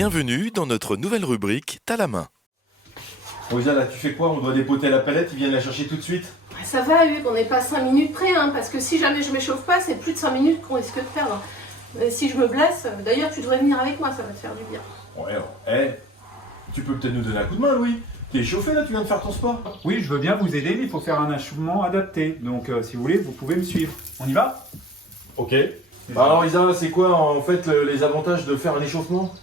Bienvenue dans notre nouvelle rubrique T'as la main. Bon Isa, là tu fais quoi? On doit dépoter la palette, ils viennent la chercher tout de suite? Ça va Hugues, on n'est pas 5 minutes près, hein, parce que si jamais je m'échauffe pas, c'est plus de 5 minutes qu'on risque de perdre. Si je me blesse, d'ailleurs tu devrais venir avec moi, ça va te faire du bien. Ouais, alors, tu peux peut-être nous donner un coup de main, Louis? T'es échauffé là, tu viens de faire ton sport? Oui, je veux bien vous aider, mais il faut faire un échauffement adapté. Donc si vous voulez, vous pouvez me suivre. On y va? Ok. Bah alors Isa, c'est quoi en fait les avantages de faire un échauffement?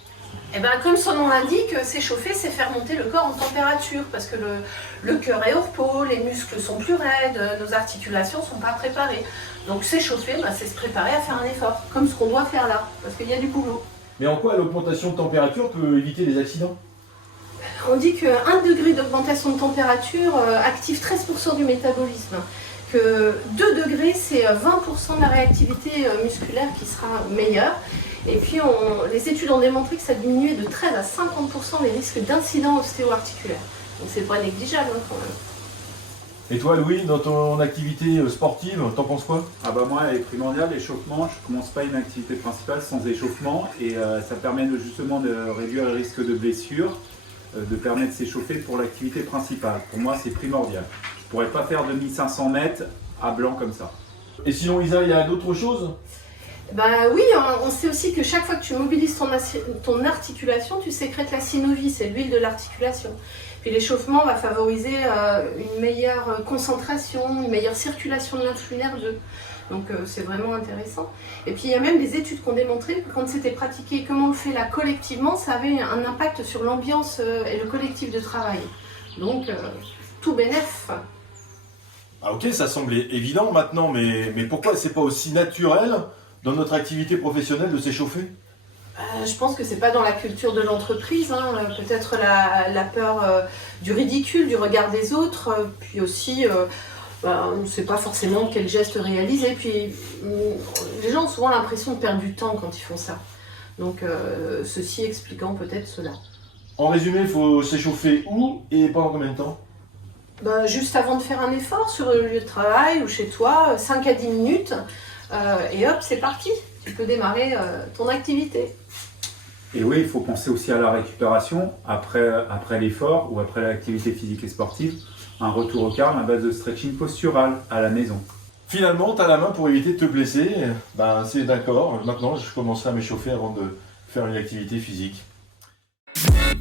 Et ben, comme son nom l'indique, s'échauffer, c'est faire monter le corps en température, parce que le cœur est au repos, les muscles sont plus raides, nos articulations ne sont pas préparées. Donc s'échauffer, c'est se préparer à faire un effort, comme ce qu'on doit faire là, parce qu'il y a du boulot. Mais en quoi l'augmentation de température peut éviter les accidents? On dit que 1 degré d'augmentation de température active 13% du métabolisme, que 2 degrés, c'est 20% de la réactivité musculaire qui sera meilleure. Et puis les études ont démontré que ça diminuait de 13 à 50% les risques d'incidents ostéo-articulaires. Donc c'est pas négligeable quand même. Et toi Louis, dans ton activité sportive, t'en penses quoi? Ah bah moi, elle est primordiale, l'échauffement. Je commence pas une activité principale sans échauffement. Et ça permet justement de réduire le risque de blessure, de permettre de s'échauffer pour l'activité principale. Pour moi, c'est primordial. Je pourrais pas faire 2500 mètres à blanc comme ça. Et sinon Isa, il y a d'autres choses? Bah oui, on sait aussi que chaque fois que tu mobilises ton articulation, tu sécrètes la synovie, c'est l'huile de l'articulation. Puis l'échauffement va favoriser une meilleure concentration, une meilleure circulation de l'influx nerveux. Donc c'est vraiment intéressant. Et puis il y a même des études qui ont démontré que quand c'était pratiqué comme on le fait là collectivement, ça avait un impact sur l'ambiance et le collectif de travail. Donc tout bénef. Ah ok, ça semblait évident maintenant, mais pourquoi c'est pas aussi naturel dans notre activité professionnelle de s'échauffer? Je pense que c'est pas dans la culture de l'entreprise, hein. Peut-être la peur du ridicule, du regard des autres, puis aussi on ne sait pas forcément quel geste réaliser. Puis les gens ont souvent l'impression de perdre du temps quand ils font ça. Donc ceci expliquant peut-être cela. En résumé, il faut s'échauffer où et pendant combien de temps? Juste avant de faire un effort sur le lieu de travail ou chez toi, 5 à 10 minutes, et hop, c'est parti, tu peux démarrer ton activité. Et oui, il faut penser aussi à la récupération après l'effort ou après l'activité physique et sportive. Un retour au calme à base de stretching postural à la maison. Finalement, tu as la main pour éviter de te blesser. C'est d'accord, maintenant je commencerai à m'échauffer avant de faire une activité physique.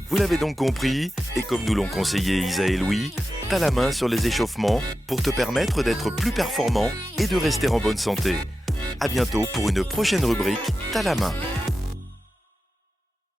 Vous l'avez donc compris, et comme nous l'ont conseillé Isa et Louis, t'as la main sur les échauffements pour te permettre d'être plus performant et de rester en bonne santé. À bientôt pour une prochaine rubrique T'as la main.